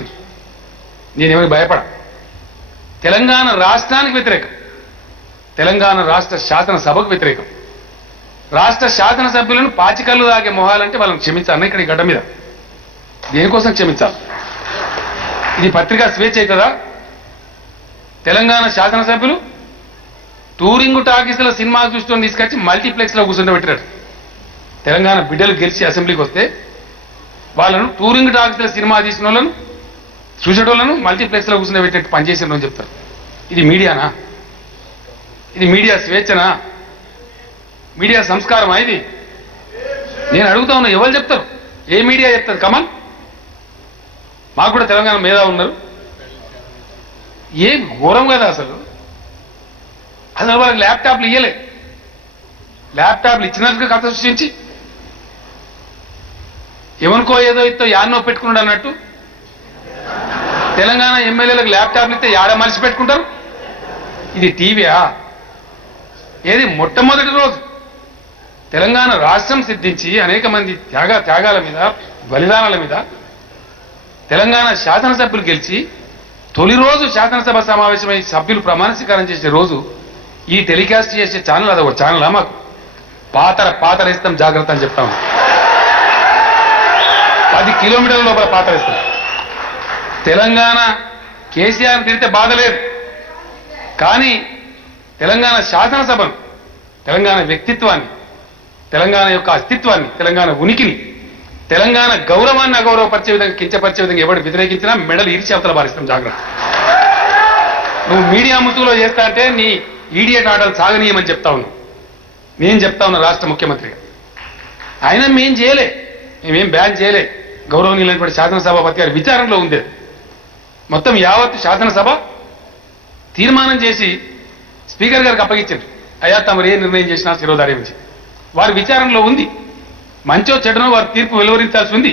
ఇచ్చింది. నేనేమని భయపడ. తెలంగాణ రాష్ట్రానికి వ్యతిరేకం, తెలంగాణ రాష్ట్ర శాసనసభకు వ్యతిరేకం. రాష్ట్ర శాసనసభ్యులను పాచికల్లు తాగే మొహాలంటే వాళ్ళని క్షమించాలన్న ఇక్కడ ఈ గడ్డ మీద దేనికోసం క్షమించాలి? ఇది పత్రికా స్వేచ్ఛ అవుతుందా? తెలంగాణ శాసనసభ్యులు టూరింగ్ టాకీస్లో సినిమా చూసుకొని తీసుకొచ్చి మల్టీప్లెక్స్లో కూర్చుండబెట్టారు. తెలంగాణ బిడ్డలు గెలిచి అసెంబ్లీకి వస్తే వాళ్ళను టూరింగ్ టాకీస్లో సినిమా తీసిన వాళ్ళను చూసేటోళ్ళను మల్టీప్లెక్స్లో కూర్చుండబెట్టేట్టు పనిచేసిన అని చెప్తారు. ఇది మీడియానా? ఇది మీడియా స్వేచ్ఛనా? మీడియా సంస్కారమా ఇది? నేను అడుగుతా ఉన్నా, ఎవరు చెప్తారు? ఏ మీడియా చెప్తారు? కమల్, మాకు కూడా తెలంగాణ మేధావులు ఉన్నారు. ఏం ఘోరం కదా అసలు. అసలు వాళ్ళకి ల్యాప్టాప్లు ఇయ్యలే. ల్యాప్టాప్లు ఇచ్చినట్టుగా కథ సృష్టించి ఎవరికో ఏదో ఇతో యాన్నో పెట్టుకున్నాడు అన్నట్టు తెలంగాణ ఎమ్మెల్యేలకు ల్యాప్టాప్లు ఇస్తే యాడ మనిషి పెట్టుకుంటారు. ఇది టీవీయా? ఏది మొట్టమొదటి రోజు తెలంగాణ రాష్ట్రం సిద్ధించి అనేక మంది త్యాగాల మీద, బలిదానాల మీద తెలంగాణ శాసనసభ్యులు గెలిచి తొలి రోజు శాసనసభ సమావేశమై సభ్యులు ప్రమాణ స్వీకారం చేసే రోజు ఈ టెలికాస్ట్ చేసే ఛానల్ అదొక ఛానల్. మాకు పాతర ఇస్తాం జాగ్రత్త అని చెప్తాము. 10 కిలోమీటర్ల లోపల పాతర ఇస్తాం. తెలంగాణ కేసీఆర్ తిరిగితే బాధ లేదు, కానీ తెలంగాణ శాసనసభను, తెలంగాణ వ్యక్తిత్వాన్ని, తెలంగాణ యొక్క అస్తిత్వాన్ని, తెలంగాణ ఉనికిని, తెలంగాణ గౌరవాన్ని అగౌరవపరిచే విధంగా, కించపరిచే విధంగా ఎవరు వ్యతిరేకించినా మెడలు ఇరిచి అవతల బారిస్తాం. జాగ్రత్త. నువ్వు మీడియా ముసుగులో చేస్తా అంటే నీ ఈడియట్ ఆటలు సాగనీయమని చెప్తా ఉన్నావు. నేను చెప్తా ఉన్నా రాష్ట్ర ముఖ్యమంత్రిగా. ఆయన మేం చేయలే, మేమేం బ్యాన్ చేయలే. గౌరవనీయులైనటువంటి శాసనసభాపతి గారి విచారణలో ఉంది. మొత్తం యావత్ శాసనసభ తీర్మానం చేసి స్పీకర్ గారికి అప్పగించారు. అయ్యా తమరు ఏ నిర్ణయం చేసినా శిరోధార్యం నుంచి వారి విచారణలో ఉంది. మంచో చెడ్డనో వారి తీర్పు వెలువరించాల్సి ఉంది.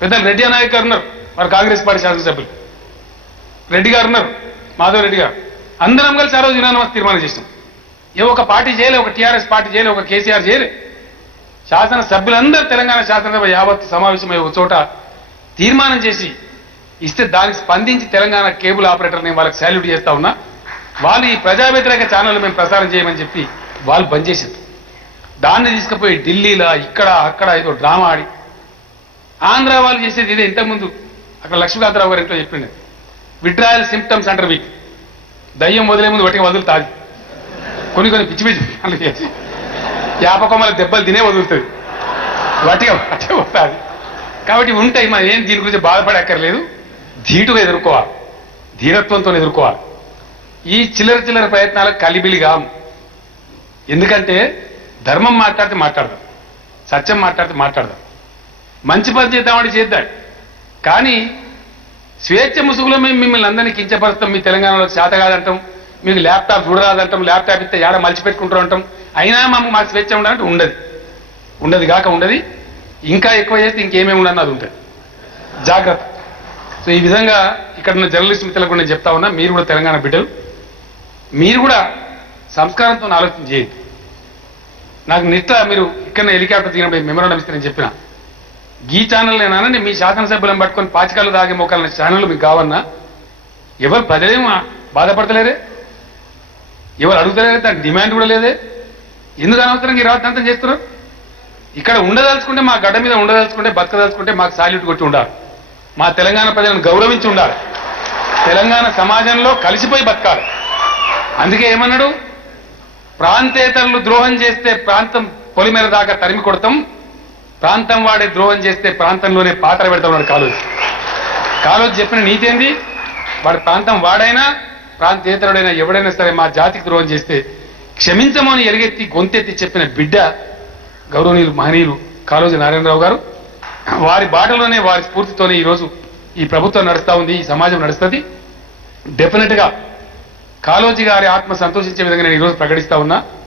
పెద్దలు రెడ్డి నాయక్ గారు ఉన్నారు, వారు కాంగ్రెస్ పార్టీ శాసనసభ్యులు. రెడ్డి గారు ఉన్నారు, మాధవ్ రెడ్డి గారు. అందరం కలిసి ఆ రోజు యునానిమస్ తీర్మానం చేస్తాం. ఏ ఒక పార్టీ చేయలే, ఒక టీఆర్ఎస్ పార్టీ చేయలే, ఒక కేసీఆర్ చేయలే. శాసనసభ్యులందరూ తెలంగాణ శాసనసభ యావత్ సమావేశమై ఒక చోట తీర్మానం చేసి ఇస్తే దానికి స్పందించి తెలంగాణ కేబుల్ ఆపరేటర్ నేను వాళ్ళకి సాల్యూట్ చేస్తా ఉన్నా. వాళ్ళు ఈ ప్రజా వ్యతిరేక ఛానల్ మేము ప్రసారం చేయమని చెప్పి వాళ్ళు బంద్ చేశారు. దాన్ని తీసుకుపోయి ఢిల్లీలో ఇక్కడ అక్కడ ఏదో డ్రామా ఆడి ఆంధ్ర వాళ్ళు చేసేది ఇదే. ఇంతకుముందు అక్కడ లక్ష్మీకాంతరావు గారు ఇంట్లో చెప్పిండే, విడ్రాయల్ సిమ్టమ్స్ అంటారు. వీక్ దయ్యం వదిలే ముందు వటిగా వదులుతాది. కొన్ని పిచ్చి పిచ్చి పనులు చేసి యాపకొమ్మల దెబ్బలు తినే వదులుతుంది, వటిగా వస్తుంది. కాబట్టి ఉంటాయి, మనం ఏం దీని గురించి బాధపడక్కర్లేదు. ధీటుగా ఎదుర్కోవాలి, ధీరత్వంతో ఎదుర్కోవాలి. ఈ చిల్లర ప్రయత్నాలకు కలిబిలిగా. ఎందుకంటే ధర్మం మాట్లాడితే మాట్లాడదాం, సత్యం మాట్లాడితే మాట్లాడదాం, మంచి పని చేద్దామని చేద్దాం. కానీ స్వేచ్ఛ ముసుగులో మేము మిమ్మల్ని అందరినీ కించపరుస్తాం, మీ తెలంగాణలో చేత కాదంటాం, మీకు ల్యాప్టాప్ చూడరాదంటాం, ల్యాప్టాప్ ఇస్తే ఏడ మలిచిపెట్టుకుంటారు అంటాం. అయినా మాకు స్వేచ్ఛ ఉండాలంటే ఉండదు కాక ఉండదు. ఇంకా ఎక్కువ చేస్తే ఇంకేమేమి ఉండదు, అది ఉంటుంది. జాగ్రత్త. సో ఈ విధంగా ఇక్కడ ఉన్న జర్నలిస్ట్ మిత్రులకు నేను చెప్తా ఉన్నా, మీరు కూడా తెలంగాణ బిడ్డలు, మీరు కూడా సంస్కారంతో ఆలోచన చేయండి. నాకు నిట్ట మీరు ఇక్కడ హెలికాప్టర్ దిగినప్పుడు మెమోరాండం ఇస్తే నేను చెప్పిన ఈ ఛానల్ నేనానండి, మీ శాసనసభ్యులను పట్టుకొని పాచికలు దాగే మోకాలన్న ఛానల్ మీకు కావన్నా ఎవరు ప్రజలేమో బాధపడతలేరే, ఎవరు అడుగుతలేరే, దానికి డిమాండ్ కూడా లేదే. ఎందుకు అనవసరంగా ఈ రాత్రంతం చేస్తున్నారు? ఇక్కడ ఉండదలుచుకుంటే, మా గడ్డ మీద ఉండదలుచుకుంటే, బతకదలుచుకుంటే మాకు సాల్యూట్ కొట్టి ఉండాలి. మా తెలంగాణ ప్రజలను గౌరవించి ఉండాలి. తెలంగాణ సమాజంలో కలిసిపోయి బతకాలి. అందుకే ఏమన్నాడు, ప్రాంతేతరులు ద్రోహం చేస్తే ప్రాంతం పొలిమేర దాకా తరిమి కొడతాం, ప్రాంతం వాడే ద్రోహం చేస్తే ప్రాంతంలోనే పాత్ర పెడతామన్నాడు కాళోజీ చెప్పిన నీతి ఏంది? వాడి ప్రాంతం వాడైనా ప్రాంతేతరుడైనా ఎవడైనా సరే మా జాతికి ద్రోహం చేస్తే క్షమించమని ఎలుగెత్తి గొంతెత్తి చెప్పిన బిడ్డ గౌరవనీయులు మహనీయులు కాళోజీ నారాయణరావు గారు. వారి బాటలోనే, వారి స్ఫూర్తితోనే ఈరోజు ఈ ప్రభుత్వం నడుస్తూ ఉంది, ఈ సమాజం నడుస్తుంది. డెఫినెట్ గా కాళోజీ గారి ఆత్మ సంతోషించే విధంగా నేను ఈరోజు ప్రకటిస్తా ఉన్నా.